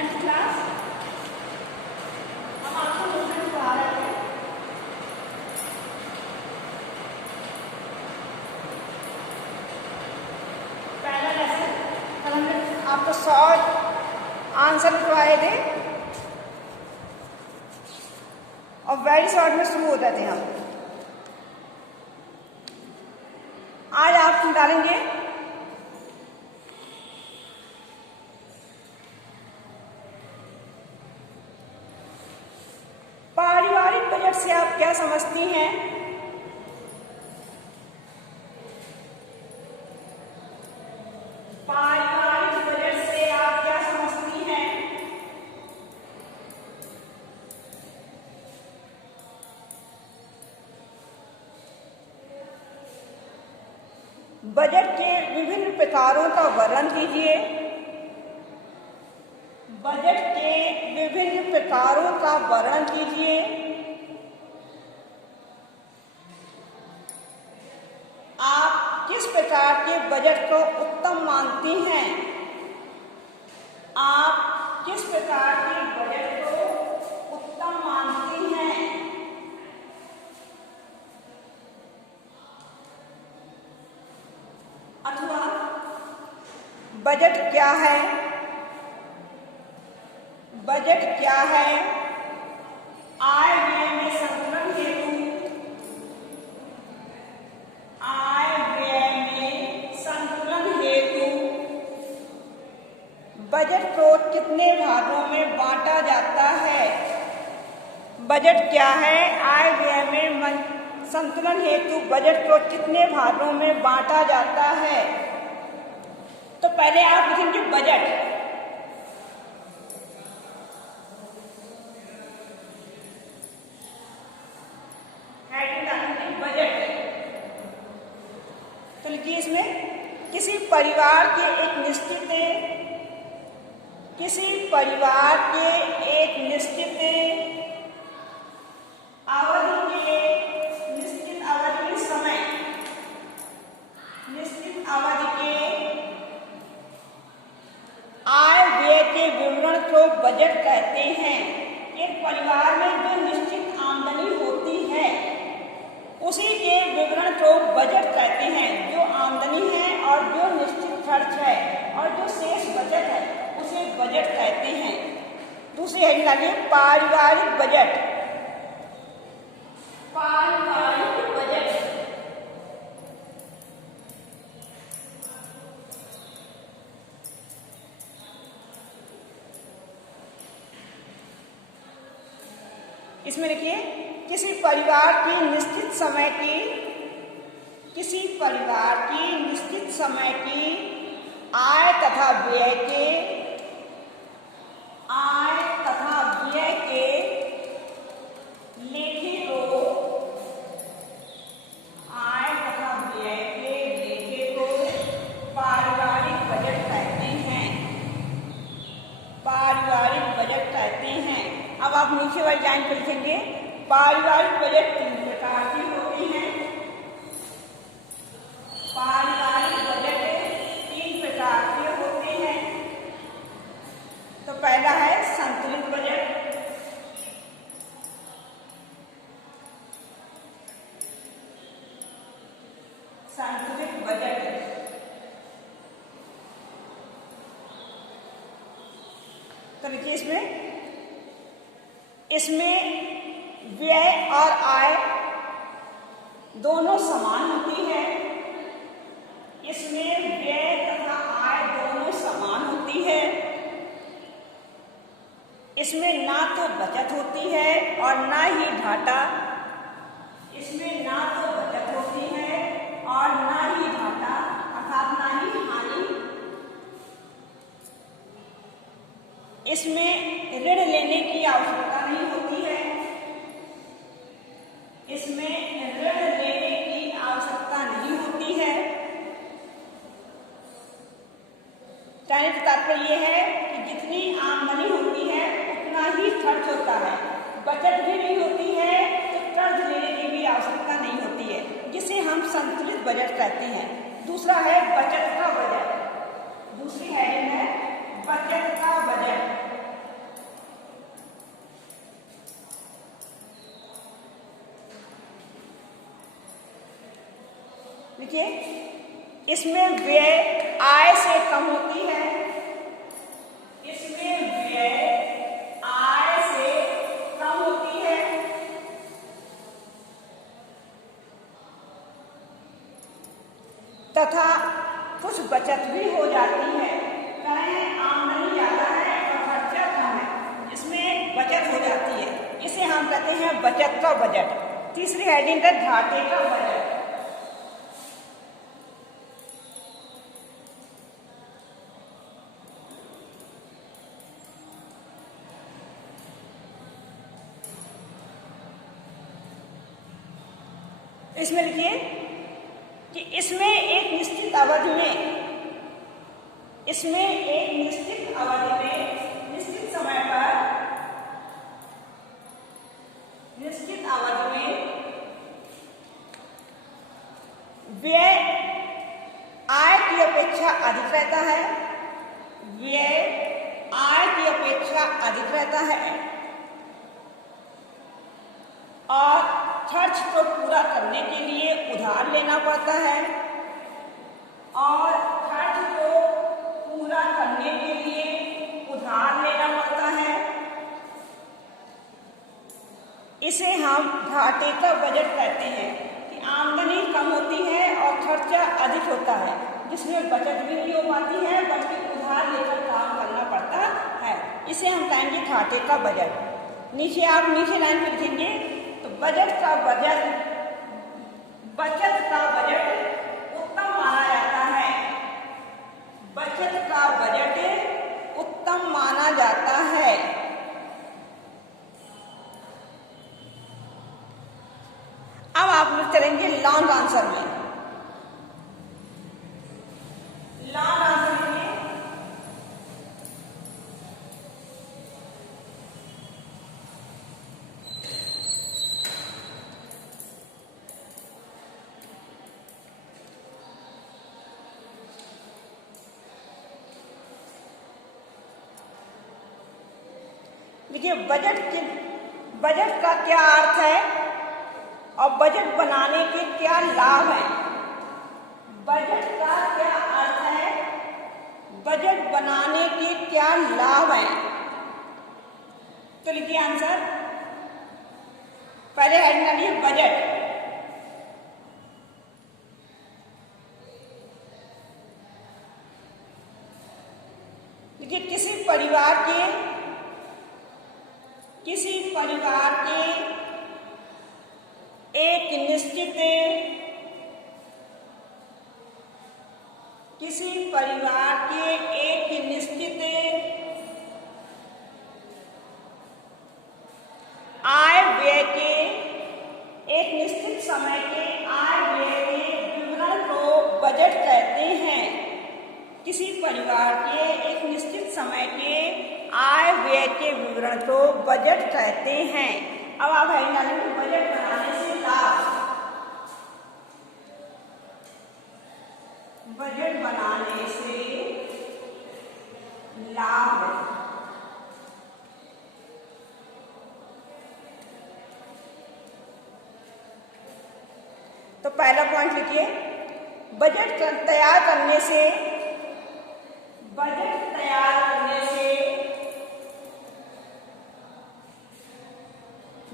10th class. हम आपको lesson पढ़ा रहे थे। पहला लेसन कल हमने आपको शॉर्ट आंसर लिखवाए थे और वेरी शॉर्ट में शुरू होते थे हम। आज आप डालेंगे पारिवारिक बजट से आप क्या समझती हैं। पारिवारिक बजट से आप क्या समझती हैं। बजट के विभिन्न प्रकारों का वर्णन कीजिए। बजट के विभिन्न प्रकारों का वर्णन कीजिए। आप किस प्रकार के बजट को उत्तम मानती हैं। आप किस प्रकार के बजट को उत्तम मानती हैं। अथवा बजट क्या है। बजट क्या है। आय व्यय में संतुलन हेतु, आय व्यय में संतुलन हेतु बजट को कितने भागों में बांटा जाता है। बजट क्या है। आय व्यय में संतुलन हेतु बजट को कितने भागों में बांटा जाता है। तो पहले आप लिखेंगे बजट। तो लिखिए इसमें किसी परिवार के एक निश्चित अवधि के आय व्यय के विवरण को बजट कहते हैं। एक परिवार में जो निश्चित आमदनी होती है उसी के विवरण को बजट कहते हैं। जो आमदनी है और जो निश्चित खर्च है और जो शेष बचत है उसे बजट कहते हैं। दूसरी हेडिंग डालिए पारिवारिक बजट। पारिवारिक बजट इसमें लिखिए किसी परिवार की निश्चित समय की आय तथा व्यय के लेखे को पारिवारिक बजट कहते हैं। पारिवारिक बजट कहते हैं। अब आप नीचे वाली लाइन पर लिखेंगे पारिवारिक बजट 3 प्रकार की होती हैं। पारिवारिक बजट 3 प्रकार के होते हैं। तो पहला है संतुलित बजट। संतुलित बजट तो लिखिए इसमें व्यय और आय दोनों समान होती है। इसमें व्यय तथा आय दोनों समान होती है। इसमें ना तो बचत होती है और ना ही घाटा। इसमें ना तो बचत होती है और ना ही घाटा अर्थात ना ही हानि। इसमें ऋण लेने की आवश्यकता नहीं होती है। इसमें ऋण लेने की आवश्यकता नहीं होती है। कहने का तात्पर्य यह है कि जितनी आमदनी होती है उतना ही खर्च होता है। बचत भी नहीं होती है तो कर्ज लेने की भी आवश्यकता नहीं होती है, जिसे हम संतुलित बजट कहते हैं। दूसरा है बचत का बजट। दूसरी हेडिंग है बचत का बजट। देखिए, इसमें व्यय आय से कम होती है, इसमें व्यय आय से कम होती है, तथा कुछ बचत भी हो जाती है। कहें आमदनी ज्यादा है और खर्चा कम है, इसमें बचत हो जाती है, इसे हम कहते हैं बचत का बजट। तीसरी हेडिंग है घाटे का बजट। इसमें लिखिए कि इसमें एक निश्चित अवधि में, इसमें एक निश्चित अवधि में, निश्चित समय पर, निश्चित अवधि में व्यय आय की अपेक्षा अधिक रहता है, व्यय आय की अपेक्षा अधिक रहता है और खर्च को पूरा करने के लिए उधार लेना पड़ता है, और खर्च को पूरा करने के लिए उधार लेना पड़ता है। इसे हम घाटे का बजट कहते हैं कि आमदनी कम होती है और खर्चा अधिक होता है, जिसमें बचत भी नहीं हो पाती है बल्कि उधार लेकर काम करना पड़ता है। इसे हम कहेंगे घाटे का बजट। नीचे आप नीचे लाइन पे लिखेंगे तो बजट का बजट, बचत का बजट उत्तम माना जाता है, बचत का बजट उत्तम माना जाता है। अब आप लोग चलेंगे लॉन्ग आंसर में। लॉन्ग आंसर में देखिए, बजट का क्या अर्थ है और बजट बनाने के क्या लाभ हैं। बजट का क्या अर्थ है, बजट बनाने के क्या लाभ हैं। तो लिखिए आंसर, पहले हेडिंग डालिए बजट। देखिए, किसी परिवार के एक निश्चित, किसी परिवार के एक निश्चित आय व्यय के, एक निश्चित समय के आय व्यय के विवरण को बजट कहते हैं। किसी परिवार के एक निश्चित समय के आय व्यय के विवरण को बजट कहते हैं। अब आप हेडिंग बजट बनाने से लाभ, बजट बनाने से लाभ। तो पहला पॉइंट लिखिए, बजट तैयार करने से, बजट तैयार करने से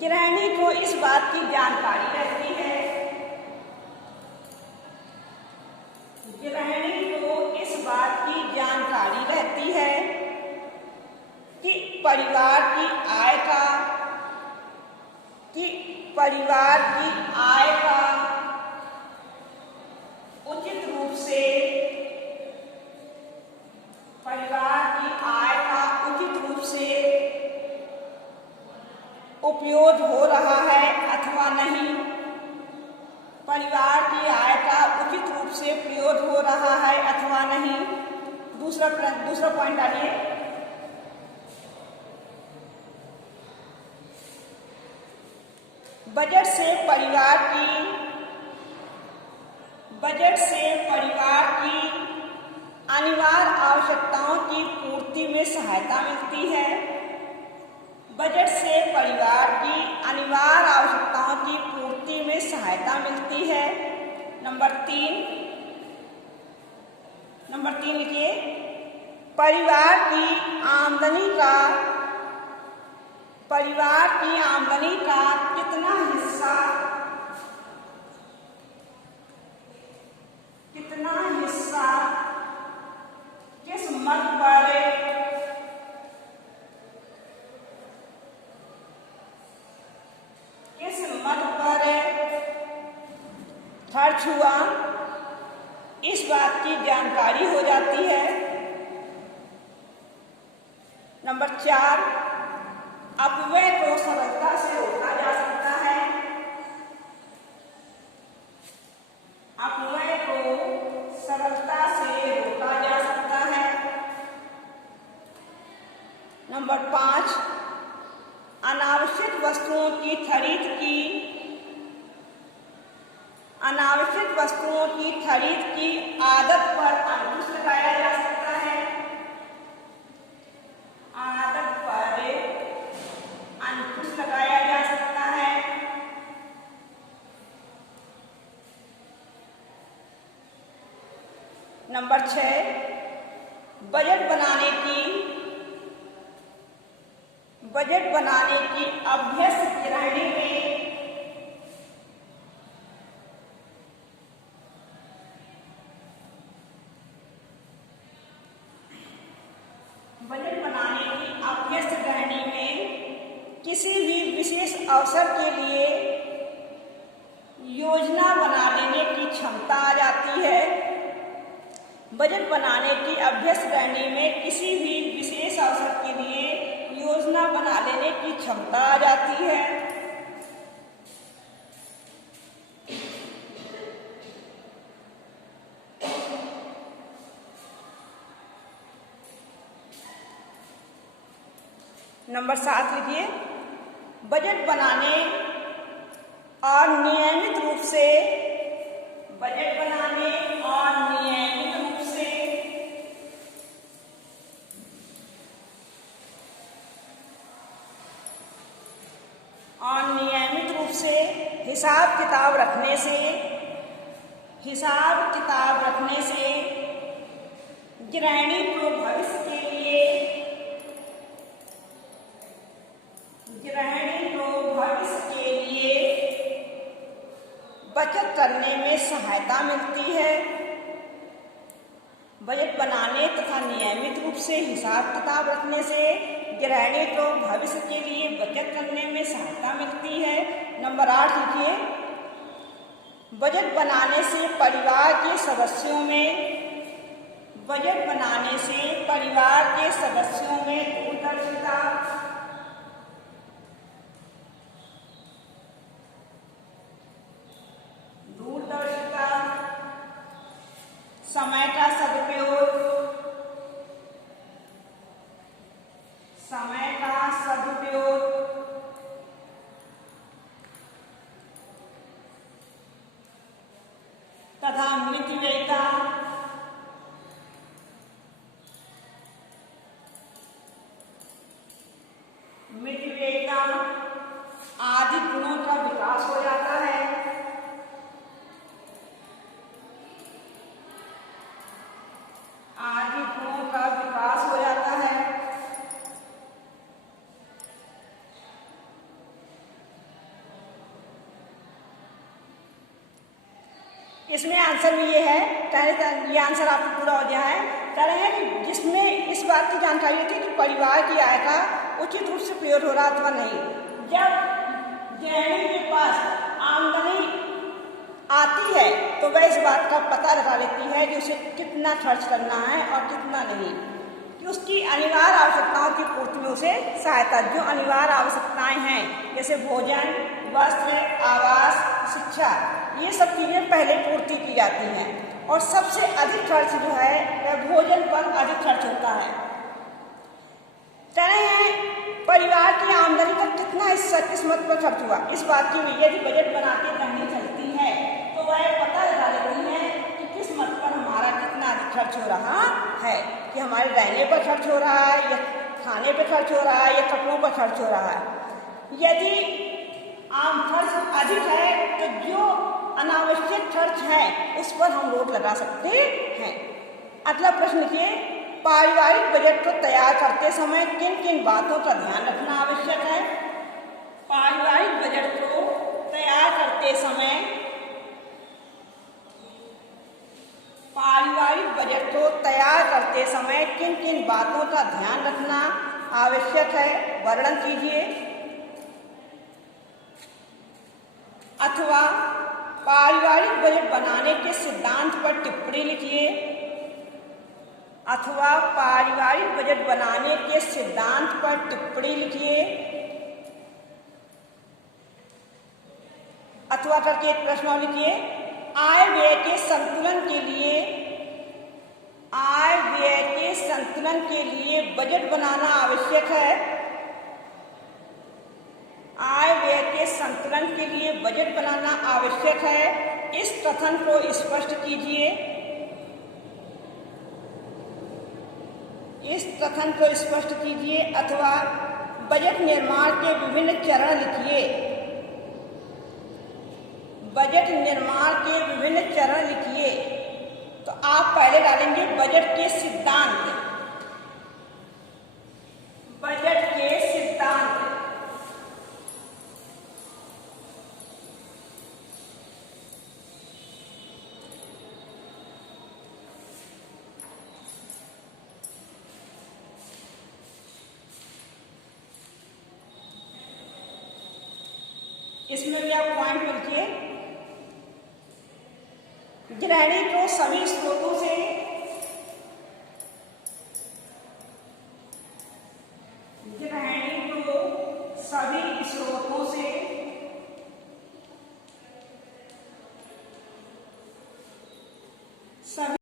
गृहिणी को इस बात की जानकारी रहती है, गृहिणी को इस बात की जानकारी रहती है कि परिवार की आय का, कि परिवार की आय का उचित रूप से, परिवार की आय का उचित रूप से उपयोग हो रहा है अथवा नहीं, परिवार की आय का उचित रूप से प्रयोग हो रहा है अथवा नहीं। दूसरा पॉइंट डालिए, बजट से परिवार की अनिवार्य आवश्यकताओं की पूर्ति में सहायता मिलती है। बजट से परिवार की अनिवार्य आवश्यकताओं की पूर्ति में सहायता मिलती है। नंबर 3 लिखिए, परिवार की आमदनी का कितना हिस्सा किस मद पर खर्च हुआ, इस बात की जानकारी हो जाती है। नंबर 4, अपव्यय को सरलता से रोका जा सकता है। अपव्यय को सरलता से रोका जा सकता है। नंबर 5, अनावश्यक वस्तुओं की खरीद की आदत पर अंकुश लगाया जा सकता है। नंबर 6, बजट बनाने की अभ्यस्त गृहिणी में किसी भी विशेष अवसर के लिए योजना बना लेने की क्षमता आ जाती है। बजट बनाने की अभ्यस्त गृहिणी में किसी भी विशेष अवसर के लिए योजना बना लेने की क्षमता आ जाती है। नंबर 7 लिखिए, बजट बनाने और नियमित रूप से हिसाब किताब रखने से गृहिणी को भविष्य के लिए बचत करने में सहायता मिलती है। बजट बनाने तथा नियमित रूप से हिसाब किताब रखने से गृहिणी को भविष्य के लिए बचत करने में सहायता मिलती है। नंबर 8 लिखिए, बजट बनाने से परिवार के सदस्यों में दूरदर्शिता, समय का सदुपयोग तथा मितव्ययिता आदि गुणों का विकास हो जाता है। इसमें आंसर भी ये है, ये आंसर आपको पूरा हो गया है। कह रहे हैं कि जिसमें इस बात की जानकारी होती है कि परिवार की आय का उचित रूप से प्रयोग हो रहा अथवा नहीं। जब गृहिणी के पास आमदनी आती है तो वह इस बात का पता लगा लेती है कि उसे कितना खर्च करना है और कितना नहीं, कि उसकी अनिवार्य आवश्यकताओं की पूर्ति में उसे सहायता, जो अनिवार्य आवश्यकताएं हैं जैसे भोजन, वस्त्र, आवास, शिक्षा, ये सब चीज़ें पहले पूर्ति की जाती हैं। और सबसे अधिक खर्च जो है वह भोजन पर अधिक खर्च होता है। कह रहे हैं परिवार की आमदनी का कितना हिस्सा किस मद पर खर्च हुआ, इस बात की यदि बजट बना के गृहिणी चलती है तो वह पता लगा लेती है कि किस मद पर हमारा कितना अधिक खर्च हो रहा है, कि हमारे रहने पर खर्च हो रहा है या खाने पर खर्च हो रहा है या कपड़ों पर खर्च हो रहा है। यदि आम खर्च अधिक है तो जो अनावश्यक खर्च है उस पर हम रोक लगा सकते हैं। अगला प्रश्न लिखिए, पारिवारिक बजट को तैयार करते समय किन किन बातों का ध्यान रखना आवश्यक है? पारिवारिक बजट को तैयार करते समय किन किन बातों का ध्यान रखना आवश्यक है, वर्णन कीजिए। अथवा पारिवारिक बजट बनाने के सिद्धांत पर टिप्पणी लिखिए। अथवा पारिवारिक बजट बनाने के सिद्धांत पर टिप्पणी लिखिए। अथवा करके एक प्रश्न और लिखिए, आय व्यय के संतुलन के लिए बजट बनाना आवश्यक है। आय व्यय के संतुलन के लिए बजट बनाना आवश्यक है, इस कथन को स्पष्ट कीजिए। इस कथन को स्पष्ट कीजिए। अथवा बजट निर्माण के विभिन्न चरण लिखिए। बजट निर्माण के विभिन्न चरण लिखिए। तो आप पहले डालेंगे बजट के सिद्धांत। बजट के सिद्धांत। इसमें भी आप पॉइंट लिखिए। गृहिणी को सभी स्रोतों से सभी